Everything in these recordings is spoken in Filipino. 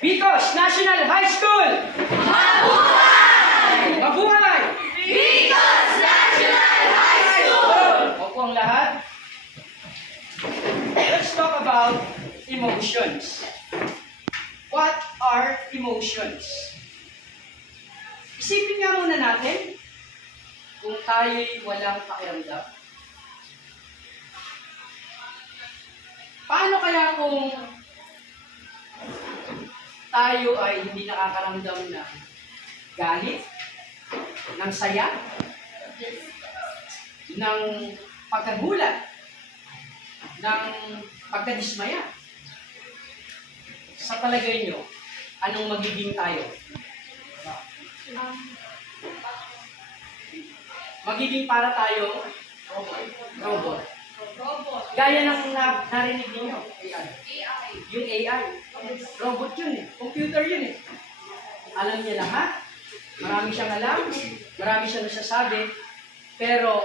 Bicos National High School! Mabuhay! Mabuhay! Bicos National High School! Opo ang lahat. Let's talk about emotions. What are emotions? Isipin nga muna natin kung tayo'y walang pakiramdam. Paano kaya kung tayo ay hindi nakakaramdam ng galit, ng saya, ng pagkagulat, ng pagkadismaya? Sa palagay nyo, anong magiging tayo? Magiging para tayo robot. Gaya ng narinig ninyo, AI. Yung AI. Robot yun eh. Computer yun eh. Alam niya lahat. Marami siyang alam. Marami siyang nasasabi. Pero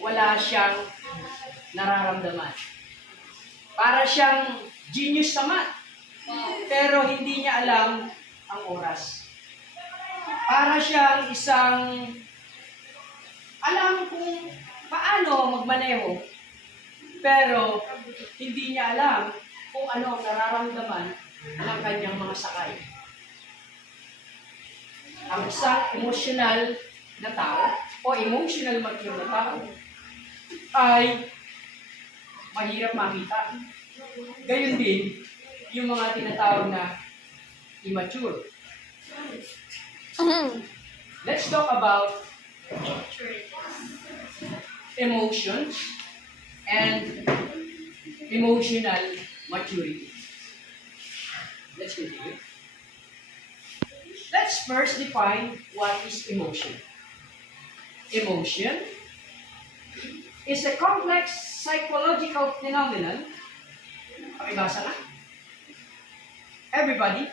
wala siyang nararamdaman. Para siyang genius sa math. Pero hindi niya alam ang oras. Para siyang isang alam kung paano magmaneho, pero hindi niya alam kung ano ang nararamdaman ng kanyang mga sakay. Ang isang emotional na tao o emotional mature na tao ay mahirap makita. Gayun din yung mga tinatawag na immature. Let's talk about emotions and emotional maturity. Let's continue. Let's first define what is emotion. Emotion is a complex psychological phenomenon. Pakibasa na. Everybody.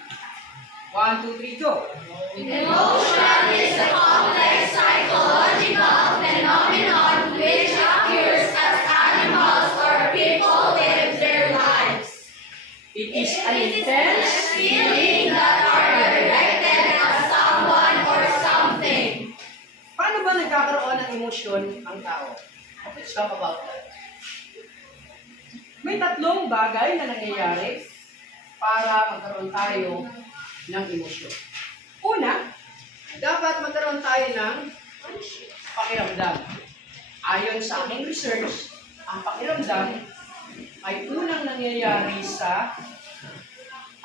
1, 2, 3, go. Emotion is a complex psychological phenomenon which occurs as animals or people live their lives. It is an intense Feeling that are directed at someone or something. Paano ba nagkakaroon ng emosyon ang tao? Let's talk about that. May tatlong bagay na nangyayari para magkaroon tayo ng emosyon. Una, dapat magkaroon tayo ng pakiramdam. Ayon sa aking research, ang pakiramdam ay unang nangyayari sa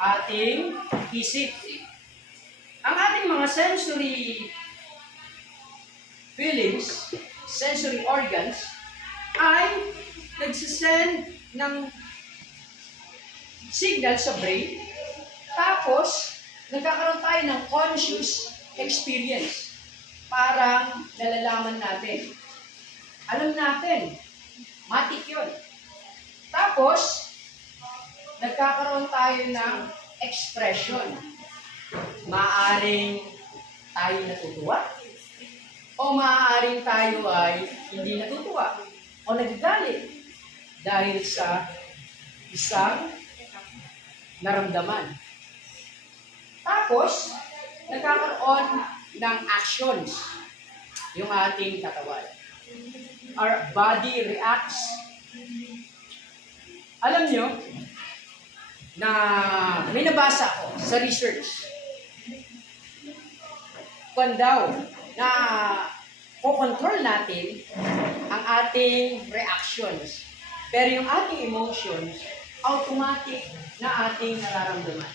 ating isip. Ang ating mga sensory feelings, sensory organs, ay nagsisend ng signal sa brain, tapos nagkakaroon tayo ng conscious experience. Parang nalalaman natin. Alam natin, matik yun. Tapos, nagkakaroon tayo ng expression. Maaaring tayo natutuwa, o maaaring tayo ay hindi natutuwa, o nagagalit dahil sa isang naramdaman. Tapos, nagkakaroon ng actions yung ating katawan. Our body reacts. Alam nyo, na may nabasa ko sa research, kung daw na kukontrol natin ang ating reactions. Pero yung ating emotions, automatic na ating nararamdaman.